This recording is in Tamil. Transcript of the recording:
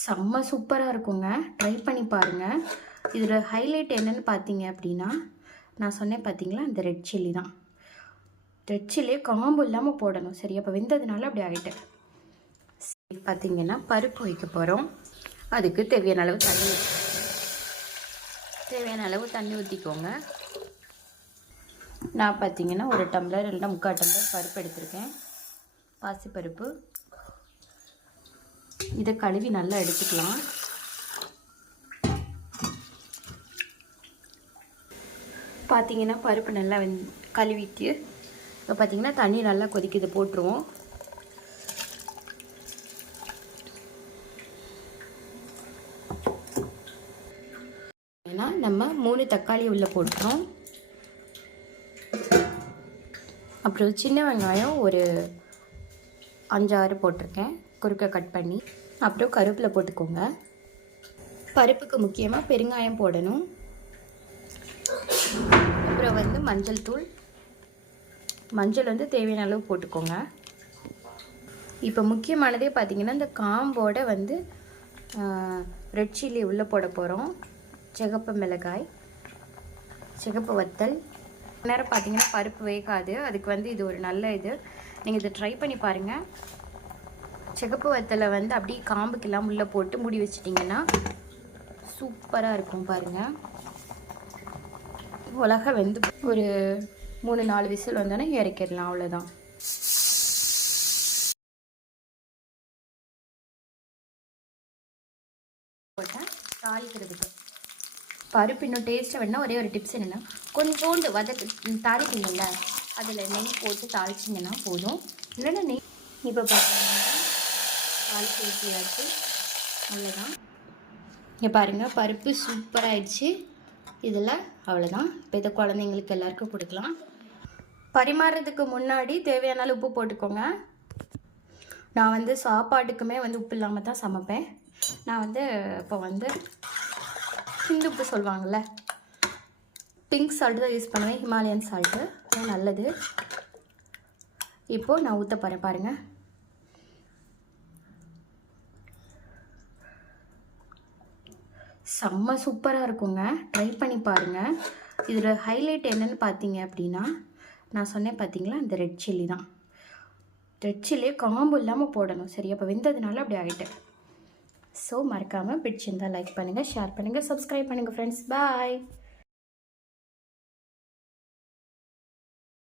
செம்ம சூப்பராக இருக்குங்க. ட்ரை பண்ணி பாருங்கள். இதில் ஹைலைட் என்னென்னு பார்த்தீங்க அப்படின்னா, நான் சொன்னேன் பார்த்தீங்களா, இந்த ரெட் சில்லி தான். ரெட் சில்லியே காம்பு இல்லாமல் போடணும். சரி, அப்போ வெந்ததுனால அப்படி ஆகிட்டேன். பார்த்தீங்கன்னா பருப்பு வைக்க போகிறோம். அதுக்கு தேவையான அளவு தண்ணி ஊற்றிக்கோங்க. நான் பார்த்தீங்கன்னா ஒரு டம்ளர் இல்லைன்னா 3/4 டம்ளர் பருப்பு எடுத்திருக்கேன். பாசிப்பருப்பு. இதை கழுவி நல்லா எடுத்துக்கலாம். பார்த்தீங்கன்னா பருப்பு நல்லா கழுவிட்டு இப்போ பார்த்தீங்கன்னா தண்ணி நல்லா கொதிக்குது, போட்டுருவோம். ஏன்னா நம்ம 3 தக்காளி உள்ளே போட்டுறோம். அப்புறம் சின்ன வெங்காயம் ஒரு 5-6 போட்டிருக்கேன், குறுக்க கட் பண்ணி. அப்புறம் கருவேப்பிலை போட்டுக்கோங்க. பருப்புக்கு முக்கியமாக பெருங்காயம் போடணும். அப்புறம் மஞ்சள் தூள். மஞ்சள் தேவையான அளவு போட்டுக்கோங்க. இப்போ முக்கியமானதே பார்த்திங்கன்னா இந்த காம்போட ரெட் சில்லி உள்ளே போட போகிறோம். சிகப்பு மிளகாய், சிகப்பு வத்தல். நேரம் பார்த்திங்கன்னா பருப்பு வேகாது. அதுக்கு இது ஒரு நல்ல இது. நீங்கள் இதை ட்ரை பண்ணி பாருங்கள். சிகப்பு வத்தலை அப்படியே காம்புக்கெல்லாம் உள்ளே போட்டு மூடி வச்சிட்டிங்கன்னா சூப்பராக இருக்கும். பாருங்கள், உலக ஒரு 3-4 விசில் வந்தோன்னே இறக்கிடலாம். அவ்வளோதான். போட்டேன் தாளிக்கிறதுக்கு. பருப்பு இன்னும் டேஸ்ட்டாக வேணுன்னா ஒரே ஒரு டிப்ஸ் என்னென்னா, கொஞ்சோண்டு தாளிப்பீங்கள்ல, அதில் நெய் போட்டு தாளிச்சிங்கன்னா போதும். இல்லைன்னா நெய் இப்போ பார்த்தீங்கன்னா தாளிச்சு ஊற்றியாச்சு. அவ்வளோதான். இங்கே பாருங்கள், பருப்பு சூப்பராகிடுச்சு. இதில் அவ்வளோதான். இப்போ இதை குழந்தைங்களுக்கு எல்லாருக்கும் கொடுக்கலாம். பரிமாறுறதுக்கு முன்னாடி தேவையான அளவு உப்பு போட்டுக்கோங்க. நான் சாப்பாட்டுக்குமே உப்பு இல்லாமல் தான் சமைப்பேன். நான் இப்போ ஹிந்து உப்பு சொல்லுவாங்கள்ல, பிங்க் சால்ட்டு தான் யூஸ் பண்ணுவேன். ஹிமாலயன் சால்ட்டு, அது நல்லது. இப்போது நான் ஊற்ற போகிறேன். பாருங்கள், செம்ம சூப்பராக இருக்குங்க. ட்ரை பண்ணி பாருங்கள். இதில் ஹைலைட் என்னென்னு பார்த்தீங்க அப்படின்னா, நான் சொன்னேன் பார்த்தீங்களா, இந்த ரெட் சில்லி தான். ரெட் சில்லியே காம்பு இல்லாமல் போடணும். சரி, அப்போ வெந்ததுனால அப்படி ஆகிட்டேன். ஸோ மறக்காமல் பிடிச்சிருந்தால் லைக் பண்ணுங்கள், ஷேர் பண்ணுங்கள், சப்ஸ்கிரைப் பண்ணுங்கள் ஃப்ரெண்ட்ஸ். பாய்.